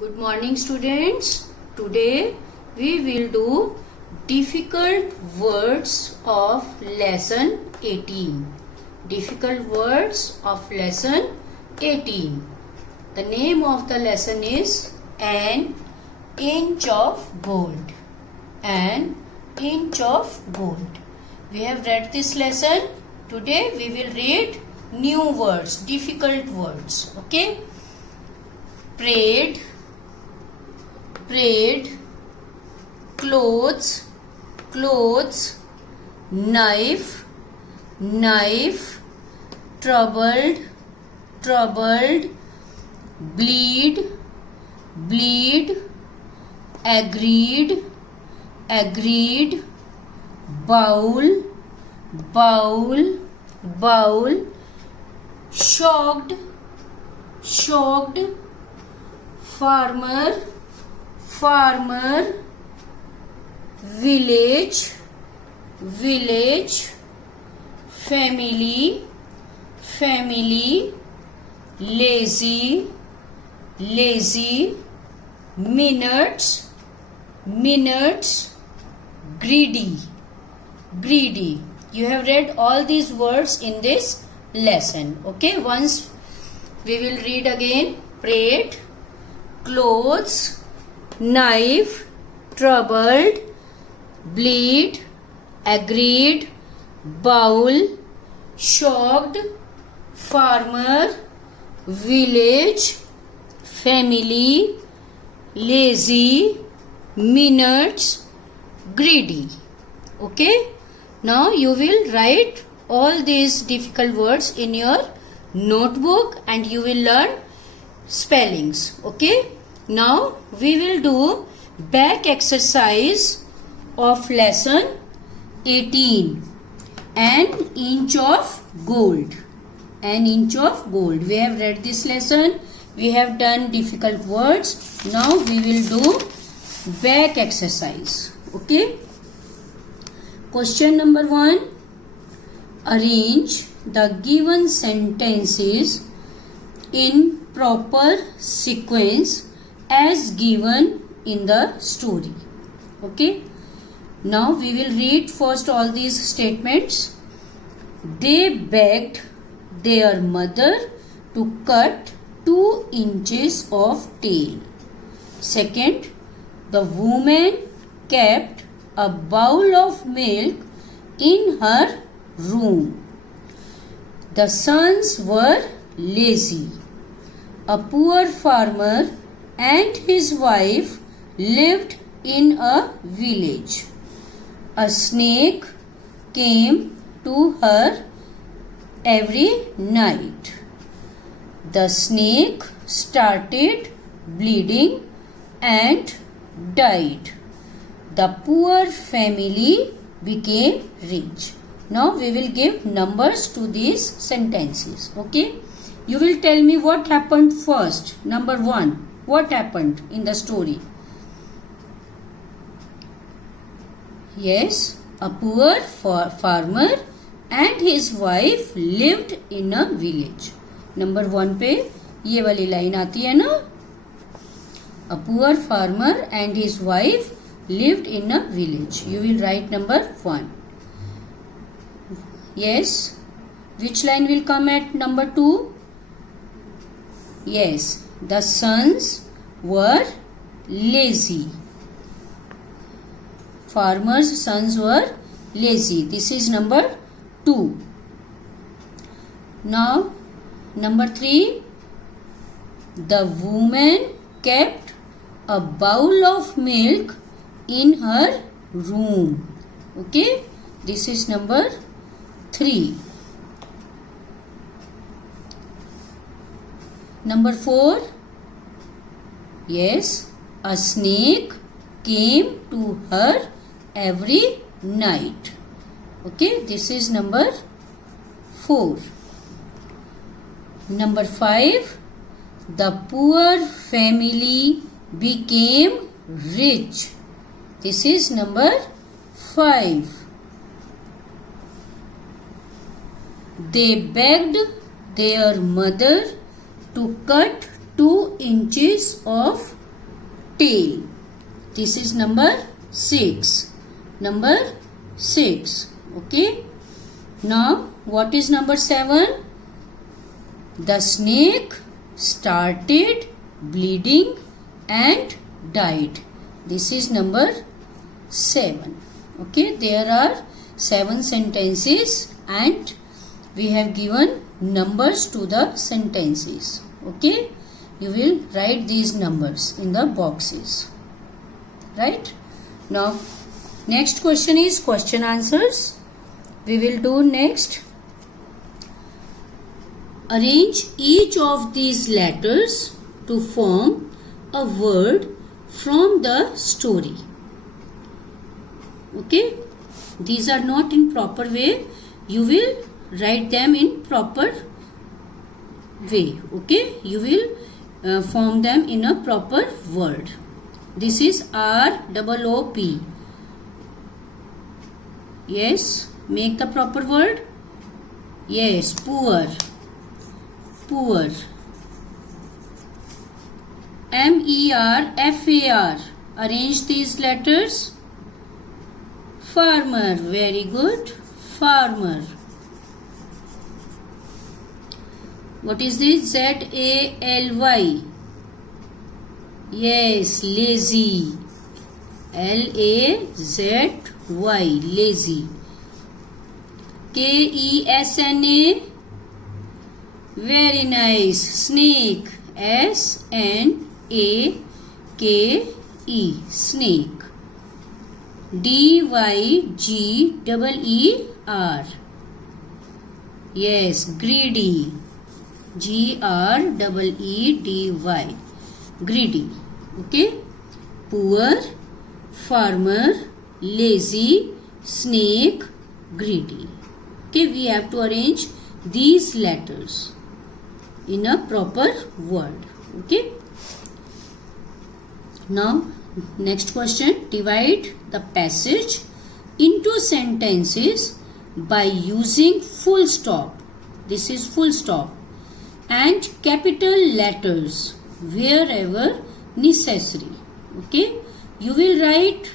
Good morning students. Today we will do difficult words of lesson 18. Difficult words of lesson 18. The name of the lesson is An Inch of Gold. An Inch of Gold. We have read this lesson. Today we will read new words, difficult words. Okay? Prayed, clothes, knife, troubled, bleed, agreed, bowl, shocked, farmer, village, family, lazy, minutes, greedy. You have read all these words in this lesson. Okay, once we will read again. Prayed, clothes, knife, troubled, bleed, agreed, bowl, shocked, farmer, village, family, lazy, minutes, greedy. Okay? Now you will write all these difficult words in your notebook and you will learn spellings. Okay? Now we will do back exercise of lesson 18. An inch of gold. An inch of gold. We have read this lesson. We have done difficult words. Now we will do back exercise. Okay? Question number 1. Arrange the given sentences in proper sequence as given in the story. Okay. Now we will read first all these statements. They begged their mother to cut 2 inches of tail. Second, the woman kept a bowl of milk in her room. The sons were lazy. A poor farmer and his wife lived in a village. A snake came to her every night. The snake started bleeding and died. The poor family became rich. Now we will give numbers to these sentences. Okay? You will tell me what happened first. Number 1. What happened in the story? Yes, a poor farmer and his wife lived in a village. Number 1 पे ये वाली line आती है ना? A poor farmer and his wife lived in a village. You will write number 1. Yes. Which line will come at number 2? Yes. The sons were lazy. Farmer's sons were lazy. This is number 2. Now, number 3. The woman kept a bowl of milk in her room. Okay? This is number 3. Number 4. Yes, a snake came to her every night. Okay, this is number 4. Number 5. The poor family became rich. This is number 5. They begged their mother to cut 2 inches of tail. This is number 6. Number 6. Okay. Now what is number 7? The snake started bleeding and died. This is number 7. Okay. There are 7 sentences and we have given numbers to the sentences. Okay. You will write these numbers in the boxes. Right. Now next question is question answers. We will do next. Arrange each of these letters to form a word from the story. Okay. These are not in proper way. You will write them in proper way. Okay. You will form them in a proper word. This is ROOP. Yes. Make the proper word. Yes. Poor. Poor. MERFAR. Arrange these letters. Farmer. Very good. Farmer. What is this? ZALY. Yes. Lazy. LAZY. Lazy. KESNA. Very nice. Snake. SNAKE. Snake. DYGEER. Yes. Greedy. GREEDY. Greedy. Okay. Poor, farmer, lazy, snake, greedy. Okay. We have to arrange these letters in a proper word. Okay. Now next question. Divide the passage into sentences by using full stop. This is full stop and capital letters wherever necessary. Okay. You will write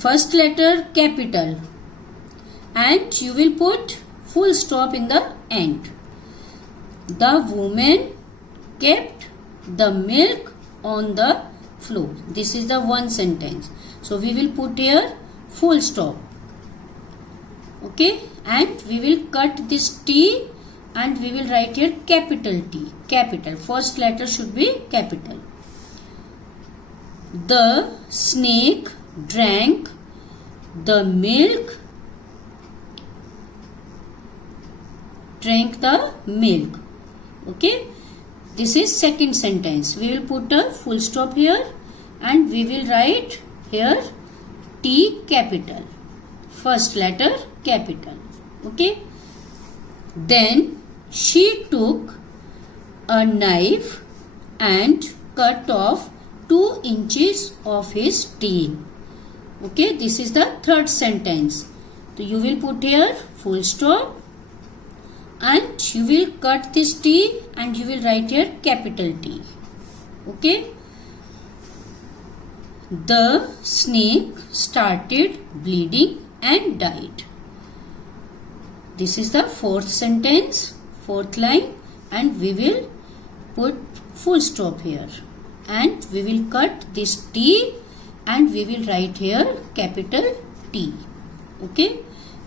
first letter capital and you will put full stop in the end. The woman kept the milk on the floor. This is the one sentence. So we will put here full stop. Okay. And we will cut this T and we will write here capital T. Capital. First letter should be capital. The snake drank the milk. Drank the milk. Okay. This is second sentence. We will put a full stop here and we will write here T capital. First letter capital. Okay. Then she took a knife and cut off 2 inches of his tail. Okay. This is the third sentence. So you will put here full stop. And you will cut this T and you will write here capital T. Okay. The snake started bleeding and died. This is the fourth sentence, fourth line, and we will put full stop here. And we will cut this T and we will write here capital T. Okay.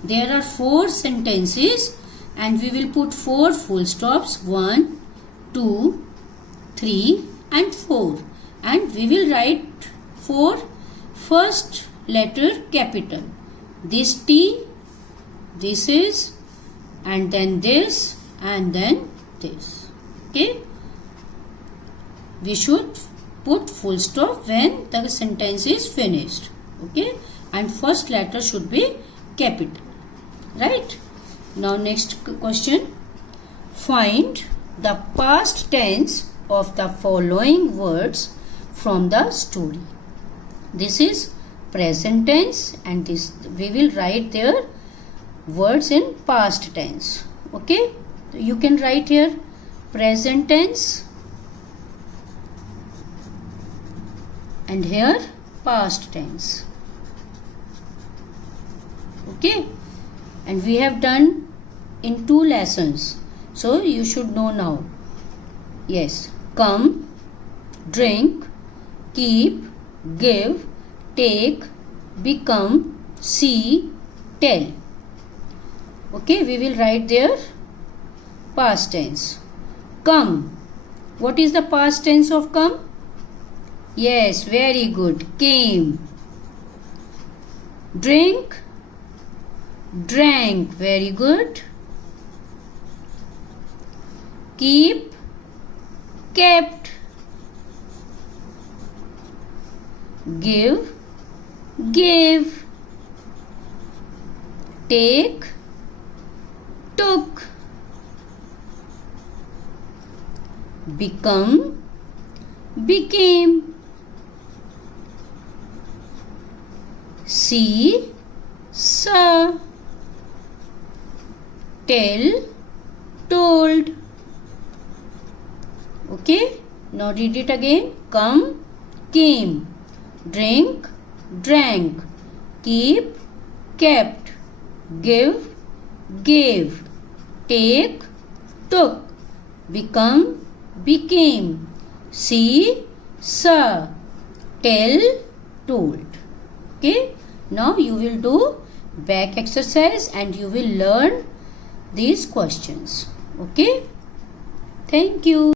There are 4 sentences. And we will put 4 full stops. 1, 2, 3 and 4. And we will write for first letter capital. This T, this is, and then this, and then this. Okay. We should put full stop when the sentence is finished. Okay. And first letter should be capital. Right. Now next question. Find the past tense of the following words from the story. This is present tense and this we will write their words in past tense. Okay. You can write here present tense, and here past tense. Okay, and we have done in 2 lessons, so you should know now. Yes, come, drink, keep, give, take, become, see, tell. Okay, we will write there past tense. Come. What is the past tense of come? Yes, very good. Came. Drink. Drank. Very good. Keep. Kept. Give. Gave. Take. Took. Become. Became. See. Saw. Tell. Told. Okay, now read it again. Come, came. Drink, drank. Keep, kept. Give, gave. Take, took. Become, became. See, saw. Tell, told. Okay, now you will do back exercise and you will learn these questions. Okay, thank you.